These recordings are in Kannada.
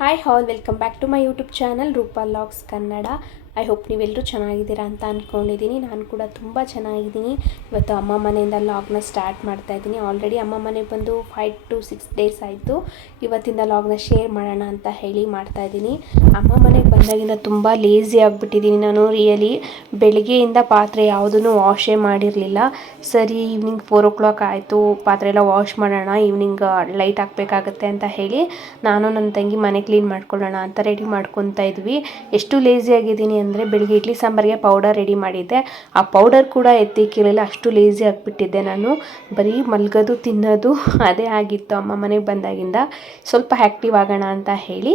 hi all welcome back to my YouTube channel Roopa logs Kannada I hope ನೀವೆಲ್ಲರೂ ಚೆನ್ನಾಗಿದ್ದೀರಾ ಅಂತ ಅಂದ್ಕೊಂಡಿದ್ದೀನಿ ನಾನು ಕೂಡ ತುಂಬ ಚೆನ್ನಾಗಿದ್ದೀನಿ. ಇವತ್ತು ಅಮ್ಮ ಮನೆಯಿಂದ ಲಾಗ್ನ ಸ್ಟಾರ್ಟ್ ಮಾಡ್ತಾ ಇದ್ದೀನಿ. ಆಲ್ರೆಡಿ ಅಮ್ಮ ಮನೆ ಬಂದು ಫೈವ್ ಟು ಸಿಕ್ಸ್ ಡೇಸ್ ಆಯಿತು. ಇವತ್ತಿಂದ ಲಾಗ್ನ ಶೇರ್ ಮಾಡೋಣ ಅಂತ ಹೇಳಿ ಮಾಡ್ತಾ ಇದ್ದೀನಿ. ಅಮ್ಮ ಮನೆಗೆ ಬಂದಾಗಿಂದ ತುಂಬ ಲೇಸಿ ಆಗಿಬಿಟ್ಟಿದ್ದೀನಿ ನಾನು ರಿಯಲಿ ಬೆಳಗ್ಗೆಯಿಂದ ಪಾತ್ರೆ ಯಾವುದೂ ವಾಶೇ ಮಾಡಿರಲಿಲ್ಲ. ಸರಿ ಈವ್ನಿಂಗ್ ಫೋರ್ ಓ ಕ್ಲಾಕ್ ಆಯಿತು. ಪಾತ್ರೆ ಎಲ್ಲ ವಾಶ್ ಮಾಡೋಣ ಈವ್ನಿಂಗ್ ಲೈಟ್ ಹಾಕಬೇಕಾಗತ್ತೆ ಅಂತ ಹೇಳಿ ನಾನು ನನ್ನ ತಂಗಿ ಮನೆ ಕ್ಲೀನ್ ಮಾಡ್ಕೊಳ್ಳೋಣ ಅಂತ ರೆಡಿ ಮಾಡ್ಕೊತಾ ಇದ್ವಿ. ಎಷ್ಟು ಲೇಸಿ ಆಗಿದ್ದೀನಿ ಅಂದರೆ ಬೆಳಿಗ್ಗೆ ಇಡ್ಲಿ ಸಾಂಬಾರಿಗೆ ಪೌಡರ್ ರೆಡಿ ಮಾಡಿದ್ದೆ. ಆ ಪೌಡರ್ ಕೂಡ ಎತ್ತಿ ಎತ್ತಿಕ್ಕಿರಲಿಲ್ಲ ಅಷ್ಟು ಲೇಸಿ ಆಗಿಬಿಟ್ಟಿದ್ದೆ ನಾನು. ಬರೀ ಮಲ್ಗೋದು, ತಿನ್ನೋದು ಅದೇ ಆಗಿತ್ತು ಅಮ್ಮ ಮನೆಗೆ ಬಂದಾಗಿಂದ. ಸ್ವಲ್ಪ ಆ್ಯಕ್ಟಿವ್ ಆಗೋಣ ಅಂತ ಹೇಳಿ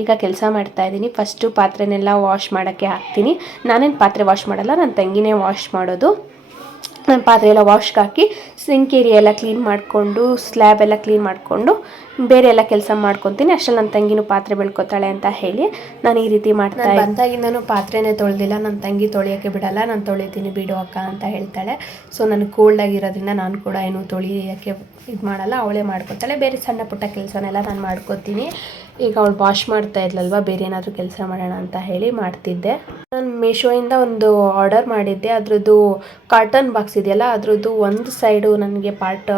ಈಗ ಕೆಲಸ ಮಾಡ್ತಾ ಇದ್ದೀನಿ. ಫಸ್ಟು ಪಾತ್ರೆನೆಲ್ಲ ವಾಶ್ ಮಾಡೋಕ್ಕೆ ಹಾಕ್ತೀನಿ. ನಾನೇನು ಪಾತ್ರೆ ವಾಶ್ ಮಾಡಲ್ಲ ನನ್ನ ತಂಗಿನೇ ವಾಶ್ ಮಾಡೋದು. ನಾನು ಪಾತ್ರೆ ಎಲ್ಲ ವಾಶ್ಗೆ ಹಾಕಿ ಸಿಂಕ್ ಏರಿಯಾ ಎಲ್ಲ ಕ್ಲೀನ್ ಮಾಡಿಕೊಂಡು ಸ್ಲ್ಯಾಬ್ ಎಲ್ಲ ಕ್ಲೀನ್ ಮಾಡಿಕೊಂಡು ಬೇರೆ ಎಲ್ಲ ಕೆಲಸ ಮಾಡ್ಕೊತೀನಿ. ಅಷ್ಟರಲ್ಲಿ ನನ್ನ ತಂಗಿನೂ ಪಾತ್ರೆ ಬೆಳ್ಕೊತಾಳೆ ಅಂತ ಹೇಳಿ ನಾನು ಈ ರೀತಿ ಮಾಡ್ತಾ ಬಂದಾಗಿಂದನೂ ಪಾತ್ರೆನೇ ತೊಳೆದಿಲ್ಲ. ನನ್ನ ತಂಗಿ ತೊಳೆಯೋಕ್ಕೆ ಬಿಡಲ್ಲ. ನಾನು ತೊಳಿತೀನಿ ಬಿಡು ಅಕ್ಕ ಅಂತ ಹೇಳ್ತಾಳೆ. ಸೊ ನನಗೆ ಕೋಲ್ಡ್ ಆಗಿರೋದ್ರಿಂದ ನಾನು ಕೂಡ ಏನು ತೊಳಿಯೋಕ್ಕೆ ಇದು ಮಾಡಲ್ಲ. ಅವಳೇ ಮಾಡ್ಕೊತಾಳೆ. ಬೇರೆ ಸಣ್ಣ ಪುಟ್ಟ ಕೆಲಸನೆಲ್ಲ ನಾನು ಮಾಡ್ಕೊತೀನಿ. ಈಗ ಅವಳು ವಾಶ್ ಮಾಡ್ತಾ ಇದ್ಲಲ್ವ? ಬೇರೆ ಏನಾದರೂ ಕೆಲಸ ಮಾಡೋಣ ಅಂತ ಹೇಳಿ ಮಾಡ್ತಿದ್ದೆ. ನಾನು ಮೀಶೋಯಿಂದ ಒಂದು ಆರ್ಡರ್ ಮಾಡಿದ್ದೆ. ಅದರದ್ದು ಕಾಟನ್ ಬಾಕ್ಸ್ ಇದೆಯಲ್ಲ ಅದರದ್ದು ಒಂದು ಸೈಡು ನನಗೆ ಪಾರ್ಟ್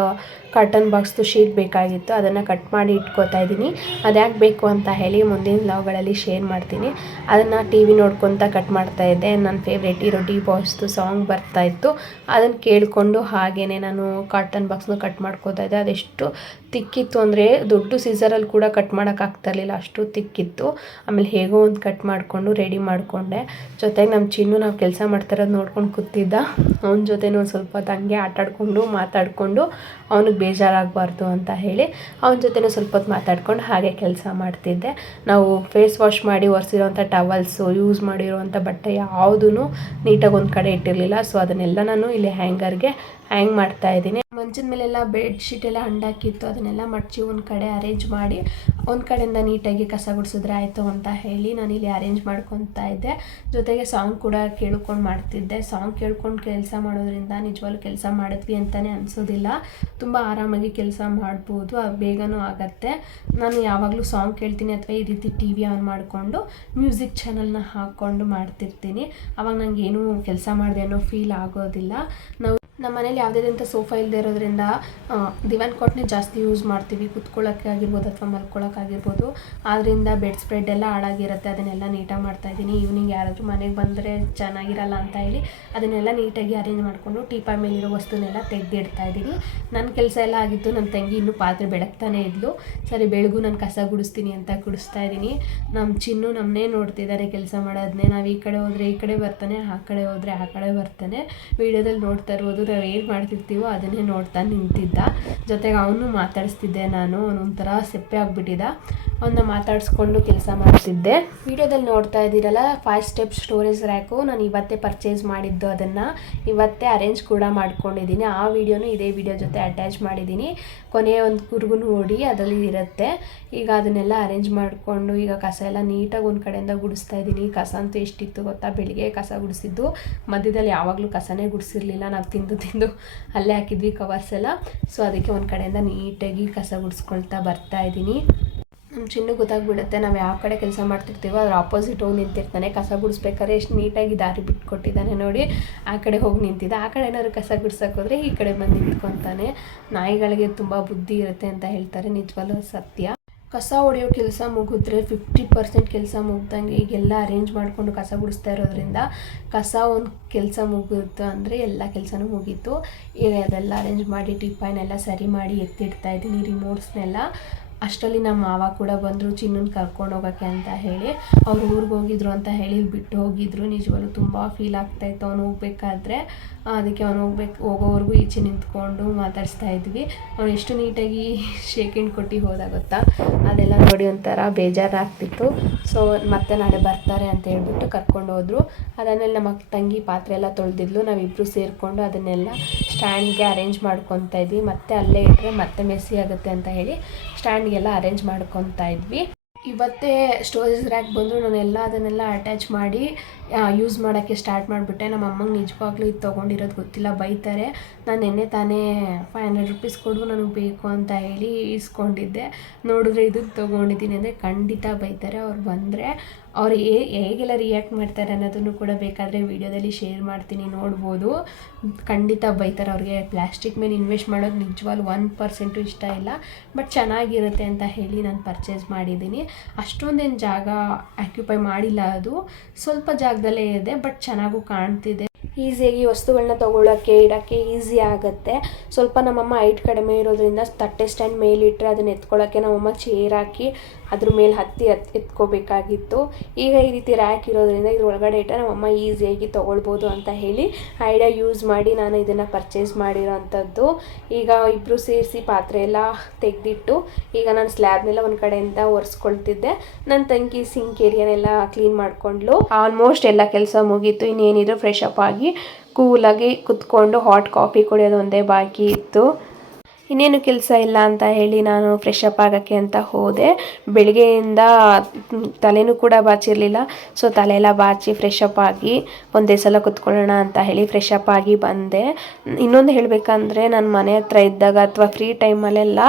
ಕಾಟನ್ ಬಾಕ್ಸ್ದು ಶೀಟ್ ಬೇಕಾಗಿತ್ತು, ಅದನ್ನು ಕಟ್ ಮಾಡಿ ಇಟ್ಕೋತಾ ಇದ್ದೀನಿ. ಅದು ಯಾಕೆ ಬೇಕು ಅಂತ ಹೇಳಿ ಮುಂದಿನ ಲವ್ಗಳಲ್ಲಿ ಶೇರ್ ಮಾಡ್ತೀನಿ. ಅದನ್ನು ಟಿ ವಿ ನೋಡ್ಕೊತ ಕಟ್ ಮಾಡ್ತಾ ಇದ್ದೆ. ನನ್ನ ಫೇವ್ರೇಟ್ ಇರೋ ಡಿ ಬಾಯ್ಸ್ದು ಸಾಂಗ್ ಬರ್ತಾ ಇತ್ತು. ಅದನ್ನು ಕೇಳಿಕೊಂಡು ಹಾಗೇ ನಾನು ಕಾಟನ್ ಬಾಕ್ಸ್ನ ಕಟ್ ಮಾಡ್ಕೋತಾ ಇದ್ದೆ. ಅದೆಷ್ಟು ತಿಕ್ಕಿತ್ತು ಅಂದರೆ ದೊಡ್ಡ ಸೀಸರಲ್ಲಿ ಕೂಡ ಕಟ್ ಮಾಡೋಕ್ಕಾಗ್ತಾ ಇರಲಿಲ್ಲ. ಅಷ್ಟು ತಿಕ್ಕಿತ್ತು. ಆಮೇಲೆ ಹೇಗೋ ಒಂದು ಕಟ್ ಮಾಡಿಕೊಂಡು ರೆಡಿ ಮಾಡಿಕೊಂಡೆ. ಜೊತೆಗೆ ನಮ್ಮ ಚಿನ್ನು ನಾವು ಕೆಲಸ ಮಾಡ್ತಾರೋದು ನೋಡ್ಕೊಂಡು ಕೂತಿದ್ದ. ಅವನ ಜೊತೆನೂ ಒಂದು ಸ್ವಲ್ಪ ಹೊತ್ತು ಹಂಗೆ ಆಟಾಡಿಕೊಂಡು, ಮಾತಾಡಿಕೊಂಡು, ಅವನಿಗೆ ಬೇಜಾರಾಗಬಾರ್ದು ಅಂತ ಹೇಳಿ ಅವನ ಜೊತೆನೂ ಸ್ವಲ್ಪ ಹೊತ್ತು ಮಾತಾಡ್ಕೊಂಡು ಹಾಗೆ ಕೆಲಸ ಮಾಡ್ತಿದ್ದೆ. ನಾವು ಫೇಸ್ ವಾಶ್ ಮಾಡಿ ಒರೆಸಿರೋಂಥ ಟವಲ್ಸು ಯೂಸ್ ಮಾಡಿರೋವಂಥ ಬಟ್ಟೆ ಯಾವುದೂ ನೀಟಾಗಿ ಒಂದು ಕಡೆ ಇಟ್ಟಿರಲಿಲ್ಲ. ಸೊ ಅದನ್ನೆಲ್ಲ ನಾನು ಇಲ್ಲಿ ಹ್ಯಾಂಗರ್ಗೆ ಹ್ಯಾಂಗ್ ಮಾಡ್ತಾ ಇದ್ದೀನಿ. ಮಂಚದ ಮೇಲೆಲ್ಲ ಬೆಡ್ಶೀಟ್ ಎಲ್ಲ ಹಂಡಾಕಿತ್ತು ಅದನ್ನೆಲ್ಲ ಮಡಚಿ ಒಂದು ಕಡೆ ಅರೇಂಜ್ ಮಾಡಿ, ಒಂದು ಕಡೆಯಿಂದ ನೀಟಾಗಿ ಕಸ ಗುಡಿಸಿದ್ರೆ ಆಯಿತು ಅಂತ ಹೇಳಿ ನಾನು ಇಲ್ಲಿ ಅರೇಂಜ್ ಮಾಡ್ಕೊತಾ ಇದ್ದೆ. ಜೊತೆಗೆ ಸಾಂಗ್ ಕೂಡ ಕೇಳ್ಕೊಂಡು ಮಾಡ್ತಿದ್ದೆ. ಸಾಂಗ್ ಕೇಳ್ಕೊಂಡು ಕೆಲಸ ಮಾಡೋದ್ರಿಂದ ನಿಜವಾಗ್ಲೂ ಕೆಲಸ ಮಾಡಿದ್ವಿ ಅಂತಲೇ ಅನಿಸೋದಿಲ್ಲ. ತುಂಬ ಆರಾಮಾಗಿ ಕೆಲಸ ಮಾಡ್ಬೋದು ಅದು ಬೇಗನೂ ಆಗತ್ತೆ. ನಾನು ಯಾವಾಗಲೂ ಸಾಂಗ್ ಕೇಳ್ತೀನಿ ಅಥವಾ ಈ ರೀತಿ ಟಿ ವಿ ಆನ್ ಮಾಡಿಕೊಂಡು ಮ್ಯೂಸಿಕ್ ಚಾನಲ್ನ ಹಾಕ್ಕೊಂಡು ಮಾಡ್ತಿರ್ತೀನಿ. ಅವಾಗ ನನಗೇನು ಕೆಲಸ ಮಾಡಿದೆ ಅನ್ನೋ ಫೀಲ್ ಆಗೋದಿಲ್ಲ. ನಾವು ನಮ್ಮ ಮನೇಲಿ ಯಾವುದೇ ಅಂತ ಸೋಫಾ ಇಲ್ಲದೆ ಇರೋದ್ರಿಂದ ದಿವಾನ್ ಕಾಟ್ನೇ ಜಾಸ್ತಿ ಯೂಸ್ ಮಾಡ್ತೀವಿ. ಕುತ್ಕೊಳ್ಳೋಕ್ಕೆ ಆಗಿರ್ಬೋದು ಅಥವಾ ಮಲ್ಕೊಳ್ಳೋಕ್ಕಾಗಿರ್ಬೋದು ಆದ್ದರಿಂದ ಬೆಡ್ ಸ್ಪ್ರೆಡ್ ಎಲ್ಲ ಹಾಳಾಗಿರುತ್ತೆ. ಅದನ್ನೆಲ್ಲ ನೀಟಾಗಿ ಮಾಡ್ತಾಯಿದ್ದೀನಿ ಈವ್ನಿಂಗ್ ಯಾರಾದರೂ ಮನೆಗೆ ಬಂದರೆ ಚೆನ್ನಾಗಿರಲ್ಲ ಅಂತ ಹೇಳಿ, ಅದನ್ನೆಲ್ಲ ನೀಟಾಗಿ ಅರೇಂಜ್ ಮಾಡಿಕೊಂಡು ಟೀಪಾಯ್ ಮೇಲಿರೋ ವಸ್ತುನೆಲ್ಲ ತೆಗೆದಿಡ್ತಾ ಇದ್ದೀನಿ. ನನ್ನ ಕೆಲಸ ಎಲ್ಲ ಆಗಿತ್ತು ನನ್ನ ತಂಗಿ ಇನ್ನೂ ಪಾತ್ರೆ ಬೆಳಗ್ತಾನೆ ಇದ್ಲು. ಸರಿ, ಬೆಳಗು ನಾನು ಕಸ ಗುಡಿಸ್ತೀನಿ ಅಂತ ಗುಡಿಸ್ತಾ ಇದ್ದೀನಿ. ನಮ್ಮ ಚಿನ್ನು ನಮ್ಮನ್ನೇ ನೋಡ್ತಿದ್ದಾರೆ ಕೆಲಸ ಮಾಡೋದನ್ನೇ ನಾವು ಈ ಕಡೆ ಹೋದರೆ ಈ ಕಡೆ ಬರ್ತಾನೆ, ಆ ಕಡೆ ಹೋದರೆ ಆ ಕಡೆ ಬರ್ತಾನೆ. ವಿಡಿಯೋದಲ್ಲಿ ನೋಡ್ತಾ ಇರ್ಬೋದು. ನಾವು ಏನು ಮಾಡ್ತಿರ್ತೀವೋ ಅದನ್ನೇ ನೋಡ್ತಾ ನಿಂತಿದ್ದ. ಜೊತೆಗೆ ಅವನು ಮಾತಾಡಿಸ್ತಿದ್ದೆ ನಾನು. ಒಂಥರ ಸೆಪ್ಪೆ ಆಗಿಬಿಟ್ಟಿದ್ದ ಅವನ್ನ ಮಾತಾಡಿಸ್ಕೊಂಡು ಕೆಲಸ ಮಾಡ್ತಿದ್ದೆ. ವಿಡಿಯೋದಲ್ಲಿ ನೋಡ್ತಾ ಇದ್ದೀರಲ್ಲ ಫೈವ್ ಸ್ಟೆಪ್ ಸ್ಟೋರೇಜ್ ರ್ಯಾಕು ನಾನು ಇವತ್ತೇ ಪರ್ಚೇಸ್ ಮಾಡಿದ್ದು ಅದನ್ನು. ಇವತ್ತೇ ಅರೇಂಜ್ ಕೂಡ ಮಾಡ್ಕೊಂಡಿದ್ದೀನಿ. ಆ ವಿಡಿಯೋನು ಇದೇ ವಿಡಿಯೋ ಜೊತೆ ಅಟ್ಯಾಚ್ ಮಾಡಿದ್ದೀನಿ. ಕೊನೆಯ ಒಂದು ಕುರ್ಗು ನೋಡಿ, ಅದರಲ್ಲಿ ಇರುತ್ತೆ. ಈಗ ಅದನ್ನೆಲ್ಲ ಅರೇಂಜ್ ಮಾಡಿಕೊಂಡು, ಈಗ ಕಸ ಎಲ್ಲ ನೀಟಾಗಿ ಒಂದು ಕಡೆಯಿಂದ ಗುಡಿಸ್ತಾ ಇದ್ದೀನಿ. ಕಸ ಅಂತೂ ಎಷ್ಟಿತ್ತು ಗೊತ್ತಾ? ಬೆಳಿಗ್ಗೆ ಕಸ ಗುಡಿಸಿದ್ದು. ಮಧ್ಯದಲ್ಲಿ ಯಾವಾಗಲೂ ಕಸನೇ ಗುಡಿಸಿರ್ಲಿಲ್ಲ. ನಾವು ತಿಂದು ತಿಂದು ಅಲ್ಲೇ ಹಾಕಿದ್ವಿ ಕವರ್ಸ್ ಎಲ್ಲ. ಸೊ ಅದಕ್ಕೆ ಒಂದು ಕಡೆಯಿಂದ ನೀಟಾಗಿ ಕಸ ಗುಡಿಸ್ಕೊಳ್ತಾ ಬರ್ತಾ ಇದ್ದೀನಿ. ನಮ್ಮ ಚಿನ್ನು ಗೊತ್ತಾಗ್ಬಿಡುತ್ತೆ ನಾವು ಯಾವ ಕಡೆ ಕೆಲಸ ಮಾಡ್ತಿರ್ತೀವೋ, ಅದ್ರ ಆಪೋಸಿಟ್ ಹೋಗಿ ನಿಂತಿರ್ತಾನೆ. ಕಸ ಗುಡಿಸ್ಬೇಕಾದ್ರೆ ಎಷ್ಟು ನೀಟಾಗಿ ದಾರಿ ಬಿಟ್ಕೊಟ್ಟಿದ್ದಾನೆ ನೋಡಿ. ಆ ಕಡೆ ಹೋಗಿ ನಿಂತಿದ್ದ. ಆ ಕಡೆ ಏನಾದ್ರು ಕಸ ಹೋದರೆ ಈ ಕಡೆ ಬಂದು ನಿಂತ್ಕೊತಾನೆ. ನಾಯಿಗಳಿಗೆ ತುಂಬ ಬುದ್ಧಿ ಇರುತ್ತೆ ಅಂತ ಹೇಳ್ತಾರೆ. ನಿಜವಾಗ್ಲೂ ಸತ್ಯ. ಕಸ ಹೊಡೆಯೋ ಕೆಲಸ ಮುಗಿದ್ರೆ ಫಿಫ್ಟಿ ಪರ್ಸೆಂಟ್ ಕೆಲಸ ಮುಗ್ದಂಗೆ ಈಗೆಲ್ಲ ಅರೇಂಜ್ ಮಾಡಿಕೊಂಡು ಕಸ ಗುಡಿಸ್ತಾ ಇರೋದ್ರಿಂದ ಕಸ ಒಂದು ಕೆಲಸ ಮುಗಿತು ಅಂದರೆ ಎಲ್ಲ ಕೆಲಸನೂ ಮುಗೀತು. ಅದೆಲ್ಲ ಅರೇಂಜ್ ಮಾಡಿ ಟಿಪ್ಪಾಯಿನೆಲ್ಲ ಸರಿ ಮಾಡಿ ಎತ್ತಿಡ್ತಾ ಇದ್ದೀನಿ ರಿಮೋಟ್ಸ್ನೆಲ್ಲ ಅಷ್ಟರಲ್ಲಿ ನಮ್ಮ ಮಾವ ಕೂಡ ಬಂದರು, ಚಿನ್ನನ ಕರ್ಕೊಂಡು ಹೋಗೋಕ್ಕೆ ಅಂತ ಹೇಳಿ. ಅವ್ರು ಊರಿಗೆ ಹೋಗಿದ್ರು ಅಂತ ಹೇಳಿ ಬಿಟ್ಟು ಹೋಗಿದ್ರು. ನಿಜವಾಗ್ಲೂ ತುಂಬ ಫೀಲ್ ಆಗ್ತಾಯಿತ್ತು ಅವ್ನು ಹೋಗ್ಬೇಕಾದ್ರೆ ಅದಕ್ಕೆ ಅವ್ನು ಹೋಗ್ಬೇಕು, ಹೋಗೋವರೆಗೂ ಈಚೆ ನಿಂತ್ಕೊಂಡು ಮಾತಾಡಿಸ್ತಾ ಇದ್ವಿ. ಅವ್ನು ಎಷ್ಟು ನೀಟಾಗಿ ಶೇಕಿಂಡ್ ಕೊಟ್ಟು ಹೋದ ಗೊತ್ತಾ? ಅದೆಲ್ಲ ನೋಡಿ ಒಂಥರ ಬೇಜಾರಾಗ್ತಿತ್ತು. ಸೊ ಮತ್ತೆ ನಾಳೆ ಬರ್ತಾರೆ ಅಂತ ಹೇಳ್ಬಿಟ್ಟು ಕರ್ಕೊಂಡು ಹೋದರು. ಅದಾದಮೇಲೆ ನಮ್ಮ ತಂಗಿ ಪಾತ್ರೆ ಎಲ್ಲ ತೊಳೆದಿದ್ಲು. ನಾವಿಬ್ಬರು ಸೇರಿಕೊಂಡು ಅದನ್ನೆಲ್ಲ ಸ್ಟ್ಯಾಂಡ್ಗೆ ಅರೇಂಜ್ ಮಾಡ್ಕೊತಾ ಇದ್ವಿ. ಮತ್ತೆ ಅಲ್ಲೇ ಇಟ್ಟರೆ ಮತ್ತೆ ಮೆಸ್ಸಿ ಆಗುತ್ತೆ ಅಂತ ಹೇಳಿ ಸ್ಟ್ಯಾಂಡ್ಗೆಲ್ಲ ಅರೇಂಜ್ ಮಾಡ್ಕೊತಾ ಇದ್ವಿ. ಇವತ್ತೇ ಸ್ಟೋರೇಜ್ ರ್ಯಾಕ್ ನಾನು ಎಲ್ಲ ಅದನ್ನೆಲ್ಲ ಅಟ್ಯಾಚ್ ಮಾಡಿ ಯೂಸ್ ಮಾಡೋಕ್ಕೆ ಸ್ಟಾರ್ಟ್ ಮಾಡಿಬಿಟ್ಟೆ. ನಮ್ಮ ಅಮ್ಮಂಗೆ ನಿಜವಾಗ್ಲೂ ಇದು ತೊಗೊಂಡಿರೋದು ಗೊತ್ತಿಲ್ಲ. ಬೈತಾರೆ. ನಾನು ನಿನ್ನೆ ತಾನೇ ಫೈವ್ ಹಂಡ್ರೆಡ್ ರುಪೀಸ್ ಕೊಡು, ನನಗೆ ಬೇಕು ಅಂತ ಹೇಳಿ ಇಸ್ಕೊಂಡಿದ್ದೆ. ನೋಡಿದ್ರೆ ಇದು ತೊಗೊಂಡಿದ್ದೀನಿ ಅಂದರೆ ಖಂಡಿತ ಬೈತಾರೆ. ಅವ್ರು ಬಂದರೆ ಅವ್ರು ಹೇಗೆಲ್ಲ ರಿಯಾಕ್ಟ್ ಮಾಡ್ತಾರೆ ಅನ್ನೋದನ್ನು ಕೂಡ ಬೇಕಾದರೆ ವೀಡಿಯೋದಲ್ಲಿ ಶೇರ್ ಮಾಡ್ತೀನಿ, ನೋಡ್ಬೋದು. ಖಂಡಿತ ಬೈತಾರೆ. ಅವ್ರಿಗೆ ಪ್ಲಾಸ್ಟಿಕ್ ಮೇಲೆ ಇನ್ವೆಸ್ಟ್ ಮಾಡೋದು ನಿಜವಾಗ್ಲೂ ಒನ್ ಪರ್ಸೆಂಟು ಇಷ್ಟ ಇಲ್ಲ. ಬಟ್ ಚೆನ್ನಾಗಿರುತ್ತೆ ಅಂತ ಹೇಳಿ ನಾನು ಪರ್ಚೇಸ್ ಮಾಡಿದ್ದೀನಿ. ಅಷ್ಟೊಂದೇನು ಜಾಗ ಆಕ್ಯುಪೈ ಮಾಡಿಲ್ಲ ಅದು. ಸ್ವಲ್ಪ ಜಾಗದಲ್ಲೇ ಇದೆ ಬಟ್ ಚೆನ್ನಾಗೂ ಕಾಣ್ತಿದೆ. ಈಸಿಯಾಗಿ ವಸ್ತುಗಳನ್ನ ತೊಗೊಳಕ್ಕೆ ಇಡೋಕ್ಕೆ ಈಸಿ ಆಗುತ್ತೆ. ಸ್ವಲ್ಪ ನಮ್ಮಮ್ಮ ಹೈಟ್ ಕಡಿಮೆ ಇರೋದ್ರಿಂದ ತಟ್ಟೆ ಸ್ಟ್ಯಾಂಡ್ ಮೇಲಿಟ್ಟರೆ ಅದನ್ನ ಎತ್ಕೊಳ್ಳೋಕ್ಕೆ ನಮ್ಮಮ್ಮ ಚೇರ್ ಹಾಕಿ ಅದ್ರ ಮೇಲೆ ಹತ್ತಿ ಹತ್ ಎತ್ಕೋಬೇಕಾಗಿತ್ತು. ಈಗ ಈ ರೀತಿ ರ್ಯಾಕ್ ಇರೋದ್ರಿಂದ ಇದ್ರ ಒಳಗಡೆ ಇಟ್ಟರೆ ನಮ್ಮಮ್ಮ ಈಸಿಯಾಗಿ ತೊಗೊಳ್ಬೋದು ಅಂತ ಹೇಳಿ ಐಡಿಯಾ ಯೂಸ್ ಮಾಡಿ ನಾನು ಇದನ್ನು ಪರ್ಚೇಸ್ ಮಾಡಿರೋ ಅಂಥದ್ದು ಈಗ ಇಬ್ಬರು ಸೇರಿಸಿ ಪಾತ್ರೆ ಎಲ್ಲ ತೆಗೆದಿಟ್ಟು ಈಗ ನಾನು ಸ್ಲ್ಯಾಬ್ನೆಲ್ಲ ಒಂದು ಕಡೆಯಿಂದ ಒರೆಸ್ಕೊಳ್ತಿದ್ದೆ. ನನ್ನ ತಂಗಿ ಸಿಂಕ್ ಏರಿಯಾನೆಲ್ಲ ಕ್ಲೀನ್ ಮಾಡಿಕೊಂಡ್ಲು ಆಲ್ಮೋಸ್ಟ್ ಎಲ್ಲ ಕೆಲಸ ಮುಗೀತು. ಇನ್ನೇನಿದ್ರು ಫ್ರೆಶ್ ಅಪ್ ಆಗಿ ಕೂಲಾಗಿ ಕುತ್ಕೊಂಡು ಹಾಟ್ ಕಾಫಿ ಕುಡಿಯೋದು ಒಂದೇ ಬಾಕಿ ಇತ್ತು. ಇನ್ನೇನು ಕೆಲಸ ಇಲ್ಲ ಅಂತ ಹೇಳಿ ನಾನು ಫ್ರೆಶ್ ಅಪ್ ಆಗೋಕ್ಕೆ ಅಂತ ಹೋದೆ. ಬೆಳಗ್ಗೆಯಿಂದ ತಲೆನೂ ಕೂಡ ಬಾಚಿರಲಿಲ್ಲ. ಸೊ ತಲೆ ಎಲ್ಲ ಬಾಚಿ ಫ್ರೆಶ್ ಅಪ್ ಆಗಿ ಒಂದೇ ಸಲ ಕುತ್ಕೊಳ್ಳೋಣ ಅಂತ ಹೇಳಿ ಫ್ರೆಶ್ ಅಪ್ ಆಗಿ ಬಂದೆ. ಇನ್ನೊಂದು ಹೇಳಬೇಕಂದ್ರೆ ನಾನು ಮನೆ ಹತ್ರ ಇದ್ದಾಗ ಅಥವಾ ಫ್ರೀ ಟೈಮಲ್ಲೆಲ್ಲ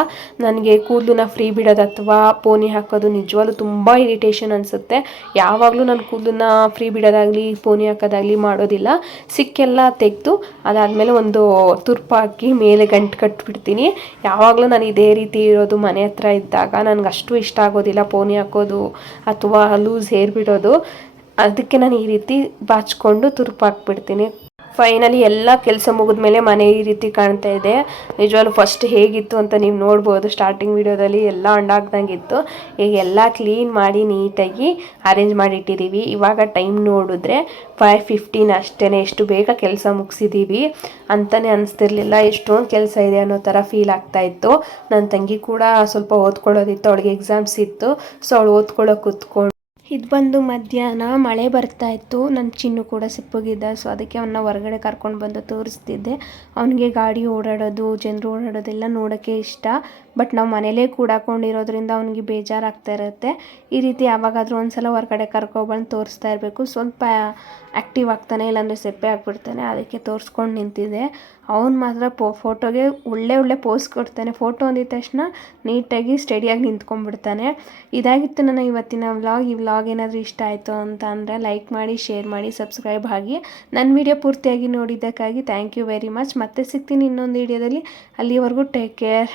ನನಗೆ ಕೂದಲನ್ನ ಫ್ರೀ ಬಿಡೋದು ಅಥವಾ ಪೋನಿ ಹಾಕೋದು ನಿಜವಾಗ್ಲೂ ತುಂಬ ಇರಿಟೇಷನ್ ಅನಿಸುತ್ತೆ. ಯಾವಾಗಲೂ ನಾನು ಕೂದಲನ್ನ ಫ್ರೀ ಬಿಡೋದಾಗಲಿ, ಪೋನಿ ಹಾಕೋದಾಗಲಿ ಮಾಡೋದಿಲ್ಲ. ಸಿಕ್ಕೆಲ್ಲ ತೆಗೆದು ಅದಾದಮೇಲೆ ಒಂದು ತುರ್ಪು ಹಾಕಿ ಮೇಲೆ ಗಂಟು ಕಟ್ಬಿಡ್ತೀನಿ. ಯಾವಾಗಲೂ ನಾನು ಇದೇ ರೀತಿ ಇರೋದು, ಮನೆ ಹತ್ರ ಇದ್ದಾಗ ನನಗೆ ಅಷ್ಟು ಇಷ್ಟ ಆಗೋದಿಲ್ಲ ಪೋನಿ ಹಾಕೋದು ಅಥವಾ ಲೂಸ್ ಹೇರ್ ಬಿಡೋದು. ಅದಕ್ಕೆ ನಾನು ಈ ರೀತಿ ಬಾಚ್ಕೊಂಡು ತುರ್ಪು ಹಾಕ್ಬಿಡ್ತೀನಿ ಫೈನಲಿ ಎಲ್ಲ ಕೆಲಸ ಮುಗಿದ ಮೇಲೆ ಮನೆ ಈ ರೀತಿ ಕಾಣ್ತಾ ಇದೆ. ನಿಜವಾಗ್ಲೂ ಫಸ್ಟ್ ಹೇಗಿತ್ತು ಅಂತ ನೀವು ನೋಡ್ಬೋದು. ಸ್ಟಾರ್ಟಿಂಗ್ ವಿಡಿಯೋದಲ್ಲಿ ಎಲ್ಲ ಅಂಡಾಗ್ದಂಗಿತ್ತು ಈಗ ಎಲ್ಲ ಕ್ಲೀನ್ ಮಾಡಿ ನೀಟಾಗಿ ಅರೇಂಜ್ ಮಾಡಿ ಇಟ್ಟಿದ್ದೀವಿ ಇವಾಗ ಟೈಮ್ ನೋಡಿದ್ರೆ ಫೈವ್ ಫಿಫ್ಟೀನ್ ಅಷ್ಟೇ ಎಷ್ಟು ಬೇಗ ಕೆಲಸ ಮುಗಿಸಿದ್ದೀವಿ ಅಂತಲೇ ಅನಿಸ್ತಿರ್ಲಿಲ್ಲ. ಎಷ್ಟೊಂದು ಕೆಲಸ ಇದೆ ಅನ್ನೋ ಥರ ಫೀಲ್ ಆಗ್ತಾ ಇತ್ತು. ನನ್ನ ತಂಗಿ ಕೂಡ ಸ್ವಲ್ಪ ಓದ್ಕೊಳ್ಳೋದಿತ್ತು. ಅವಳಿಗೆ ಎಕ್ಸಾಮ್ಸ್ ಇತ್ತು. ಸೊ ಅವಳು ಓದ್ಕೊಳ್ಳೋಕೆ ಕೂತ್ಕೊಂಡು ಇದು ಬಂದು ಮಧ್ಯಾಹ್ನ ಮಳೆ ಬರ್ತಾ ಇತ್ತು. ನನ್ನ ಚಿನ್ನು ಕೂಡ ಸಿಪ್ಪಗಿದ್ದ ಸೊ ಅದಕ್ಕೆ ಅವನ್ನ ಹೊರಗಡೆ ಕರ್ಕೊಂಡು ಬಂದು ತೋರಿಸ್ತಿದ್ದೆ. ಅವನಿಗೆ ಗಾಡಿ ಓಡಾಡೋದು, ಜನರು ಓಡಾಡೋದೆಲ್ಲ ನೋಡೋಕ್ಕೆ ಇಷ್ಟ. ಬಟ್ ನಾವು ಮನೇಲೇ ಕೂಡಾಕೊಂಡಿರೋದ್ರಿಂದ ಅವನಿಗೆ ಬೇಜಾರಾಗ್ತಾ ಇರುತ್ತೆ. ಈ ರೀತಿ ಯಾವಾಗಾದರೂ ಒಂದ್ಸಲ ಹೊರಗಡೆ ಕರ್ಕೊಬಂದು ತೋರಿಸ್ತಾ ಇರಬೇಕು. ಸ್ವಲ್ಪ ಆ್ಯಕ್ಟಿವ್ ಆಗ್ತಾನೆ ಇಲ್ಲಾಂದರೆ ಸೆಪ್ಪೆ ಆಗಿಬಿಡ್ತಾನೆ. ಅದಕ್ಕೆ ತೋರಿಸ್ಕೊಂಡು ನಿಂತಿದೆ. ಅವ್ನು ಮಾತ್ರ ಪೋ ಫೋಟೋಗೆ ಒಳ್ಳೆ ಒಳ್ಳೆ ಪೋಸ್ ಕೊಡ್ತಾನೆ. ಫೋಟೋ ಅಂದಿದ ತಕ್ಷಣ ನೀಟಾಗಿ ಸ್ಟಡಿಯಾಗಿ ನಿಂತ್ಕೊಂಡ್ಬಿಡ್ತಾನೆ. ಇದಾಗಿತ್ತು ನನ್ನ ಇವತ್ತಿನ ವ್ಲಾಗ್ ಈ ವ್ಲಾಗ್ ಏನಾದರೂ ಇಷ್ಟ ಆಯಿತು ಅಂತ ಅಂದರೆ ಲೈಕ್ ಮಾಡಿ ಶೇರ್ ಮಾಡಿ ಸಬ್ಸ್ಕ್ರೈಬ್ ಆಗಿ ನನ್ನ ವಿಡಿಯೋ ಪೂರ್ತಿಯಾಗಿ ನೋಡಿದ್ದಕ್ಕಾಗಿ ಥ್ಯಾಂಕ್ ಯು ವೆರಿ ಮಚ್ ಮತ್ತೆ ಸಿಗ್ತೀನಿ ಇನ್ನೊಂದು ವಿಡಿಯೋದಲ್ಲಿ ಅಲ್ಲಿವರೆಗೂ ಟೇಕ್ ಕೇರ್